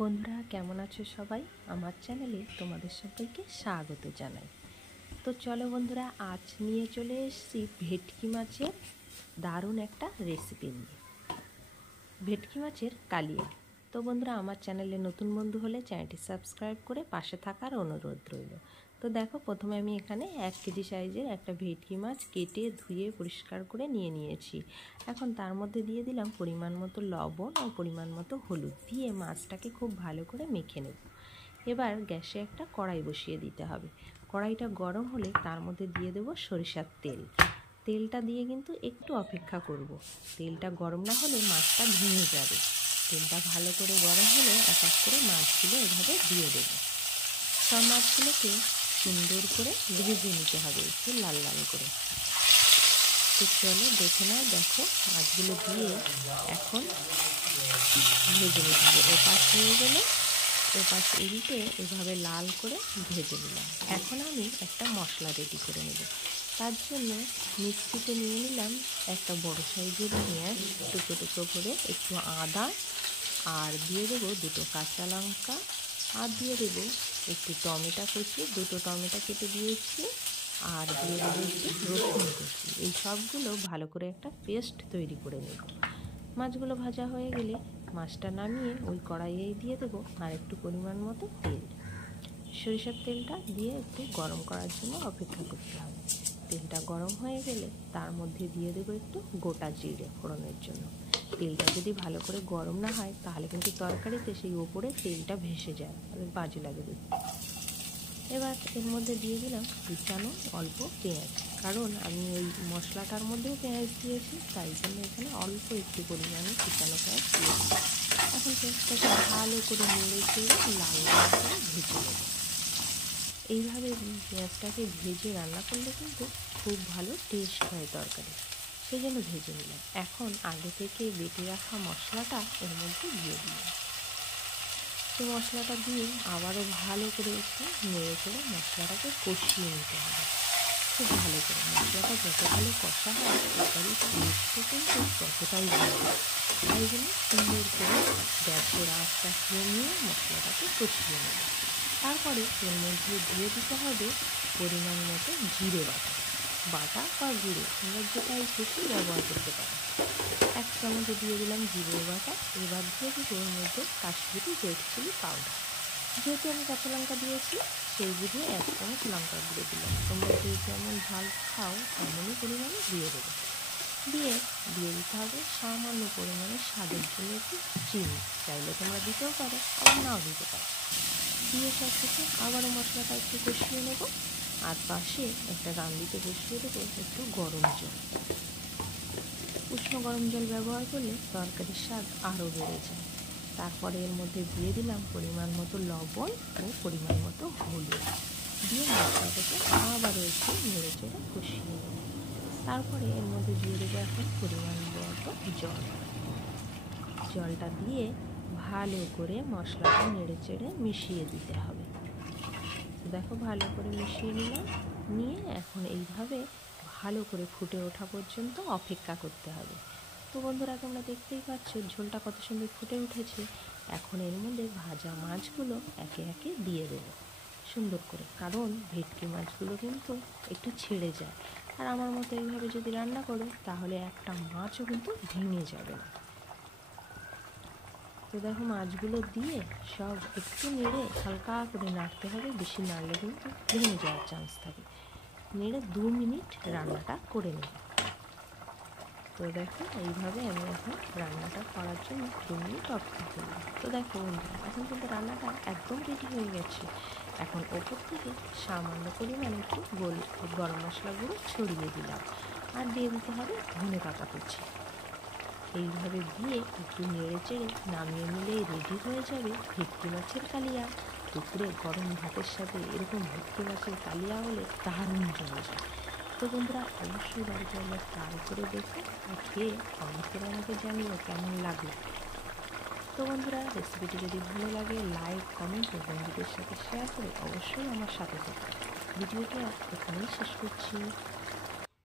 বন্ধুরা কেমন আছো সবাই? আমার চ্যানেলে তোমাদের সবাইকে স্বাগত জানাই। তো চলো বন্ধুরা, আজ নিয়ে চলে এসেছি ভেটকি মাছের দারুণ একটা রেসিপি নিয়ে, ভেটকি মাছের কালিয়া। তো বন্ধুরা, আমার চ্যানেলে নতুন বন্ধু হলে চ্যানেলটি সাবস্ক্রাইব করে পাশে থাকার অনুরোধ রইল। তো দেখো, প্রথমে আমি এখানে 1 কেজি সাইজের একটা ভেটকি মাছ কেটে ধুয়ে পরিষ্কার করে নিয়েছি। এখন তার মধ্যে দিয়ে দিলাম পরিমাণ মতো লবণ ও পরিমাণ মতো হলুদ দিয়ে মাছটাকে খুব ভালো করে মেখে নেব। এবার গ্যাসে একটা কড়াই বসিয়ে দিতে হবে। কড়াইটা গরম হলে তার মধ্যে দিয়ে দেব সরিষার তেল। তেলটা দিয়ে কিন্তু একটু অপেক্ষা করব। তেলটা গরম না হলে মাছটা ভেঙে যাবে। তেলটা ভালো করে গরম হলে এক এক করে মাছগুলো এভাবে দিয়ে দেব। সব মাছগুলোকে সুন্দর করে ভেজে নিতে হবে, একটু লাল লাল করে। তো চলো দেখে নাও, দেখো মাছগুলো দিয়ে এখন ভেজে নিতে হবে। ওপাশ হয়ে গেলে ওপাশ উল্টে এভাবে লাল করে ভেজে নিলাম। এখন আমি একটা মশলা রেডি করে নেব। তার জন্য মিক্সিতে নিয়ে নিলাম একটা বড় সাইজের পেঁয়াজ, টুকরো টুকরো করে, একটু আদা, আর দিয়ে দেবো 2টো কাঁচা লঙ্কা, আর দিয়ে দেবো একটু টমেটো কুচি, 2টো টমেটো কেটে দিয়েছি, আর দিয়ে দেবো একটু রসুন কুচি। এই সবগুলো ভালো করে একটা পেস্ট তৈরি করে নেব। মাছগুলো ভাজা হয়ে গেলে মাছটা নামিয়ে ওই কড়াইয়েই দিয়ে দেবো আর একটু পরিমাণ মতো তেল। সরিষার তেলটা দিয়ে একটু গরম করার জন্য অপেক্ষা করতে হবে। তেলটা গরম হয়ে গেলে তার মধ্যে দিয়ে দেবো একটু গোটা জিরে ফোড়নের জন্য। তেলটা যদি ভালো করে গরম না হয় তাহলে কিন্তু তরকারিতে সেই ওপরে তেলটা ভেসে যায়, বাজে লাগে দেখতে। এবার এর মধ্যে দিয়ে দিলাম কুচানো অল্প পেঁয়াজ, কারণ আমি ওই মশলাটার মধ্যেও পেঁয়াজ দিয়েছি, তাই জন্য এখানে অল্প একটু পরিমাণে কুচানো পেঁয়াজ দিয়েছি। এখন পেঁয়াজটাকে ভালো করে নেড়ে চেড়ে লাল লাল করে ভেজে নেব। এইভাবে পেঁয়াজটাকে ভেজে রান্না করলে কিন্তু খুব ভালো টেস্ট হয় তরকারি, সেই জন্য ভেজে নিলাম। এখন আগে থেকে বেটে রাখা মশলাটা এর মধ্যে দিয়ে দিলাম। সেই মশলাটা দিয়ে আবারও ভালো করে একটু নেড়ে চেড়ে মশলাটাকে কষিয়ে নিতে হবে খুব ভালো করে। মশলাটা যত ভালো কষা হয় তরকারির টেস্টও কিন্তু ততটাই ভালো হয়। তাই জন্য সুন্দর করে গ্যাসের আঁচটা কমিয়ে মশলাটাকে কষিয়ে নেব। তারপরে এর মধ্যে দিয়ে দিতে হবে পরিমাণ মতো জিরে বাটা, বাটা বা গুঁড়ো তোমরা যেটাই খুশি ব্যবহার করতে পারো। 1 চামচ দিয়ে দিলাম জিরে বাটা। এবার দিয়ে দেবো এর মধ্যে কাশ্মীরি রেড চিলি পাউডার। যেহেতু আমি কাঁচা লঙ্কা দিয়েছি সেই বুঝে 1 চামচ লঙ্কা গুঁড়ো দিলাম। তোমরা যে যেমন ঝাল খাও তেমনই পরিমাণে দিয়ে দেবো। দিয়ে দিতে হবে সামান্য পরিমাণে স্বাদের জন্য একটু চিনি, চাইলে তোমরা দিতেও পারো আবার নাও দিতে পারো। দিয়ে সব কিছু আবারও মশলাটা একটু কষিয়ে নেব। আর পাশে একটা রান্দিতে বসিয়ে দেবো একটু গরম জল। উষ্ণ গরম জল ব্যবহার করলে তরকারির স্বাদ আরও বেড়ে যায়। তারপরে এর মধ্যে দিয়ে দিলাম পরিমাণ মতো লবণ ও পরিমাণ মতো হলুদ, দিয়ে মশলাটাকে আবারও একটু নেড়ে চেড়ে কষিয়ে নেব। তারপরে এর মধ্যে দিয়ে দেবো এখন পরিমাণ মতো জল। জলটা দিয়ে ভালো করে মশলাটা নেড়ে চেড়ে মিশিয়ে দিতে হবে। তো দেখো ভালো করে মিশিয়ে নিলাম, নিয়ে এখন এইভাবে ভালো করে ফুটে ওঠা পর্যন্ত অপেক্ষা করতে হবে। তো বন্ধুরা, তোমরা দেখতেই পাচ্ছ ঝোলটা কত সুন্দর ফুটে উঠেছে। এখন এর মধ্যে ভাজা মাছগুলো একে একে দিয়ে দেবো সুন্দর করে, কারণ ভেটকি মাছগুলো কিন্তু একটু ছেড়ে যায়। আর আমার মতো এইভাবে যদি রান্না করো তাহলে একটা মাছও কিন্তু ভেঙে যাবে না। তো দেখো মাছগুলো দিয়ে সব একটু নেড়ে হালকা করে নাড়তে হবে, বেশি নাড়লে কিন্তু ভেঙে যাওয়ার চান্স থাকে। নেড়ে 2 মিনিট রান্নাটা করে নেব। তো দেখো এইভাবে আমি এখন রান্নাটা করার জন্য 2 মিনিট অপেক্ষা করলাম। তো দেখো বন্ধুরা, এখন কিন্তু রান্নাটা একদম রেডি হয়ে গেছে। এখন ওপর থেকে সামান্য পরিমাণে একটু গরম মশলা গুঁড়ো ছড়িয়ে দিলাম, আর দিয়ে দিতে হবে ধনেপাতা কুচি। এইভাবে দিয়ে একটু নেড়ে চেড়ে নামিয়ে নিলেই রেডি হয়ে যাবে ভেটকি মাছের কালিয়া। দুপুরে গরম ভাতের সাথে এরকম ভেটকি মাছের কালিয়া হলে দারুণ জমে যায়। তো বন্ধুরা, অবশ্যই বাড়িতে একবার ট্রাই করে দেখো আর খেয়ে কমেন্ট করে আমাকে জানিও কেমন লাগলো। তো বন্ধুরা, রেসিপিটি যদি ভালো লাগে লাইক, কমেন্ট ও বন্ধুদের সাথে শেয়ার করে অবশ্যই আমার সাথে থাকো। ভিডিওটি এখানেই শেষ করছি।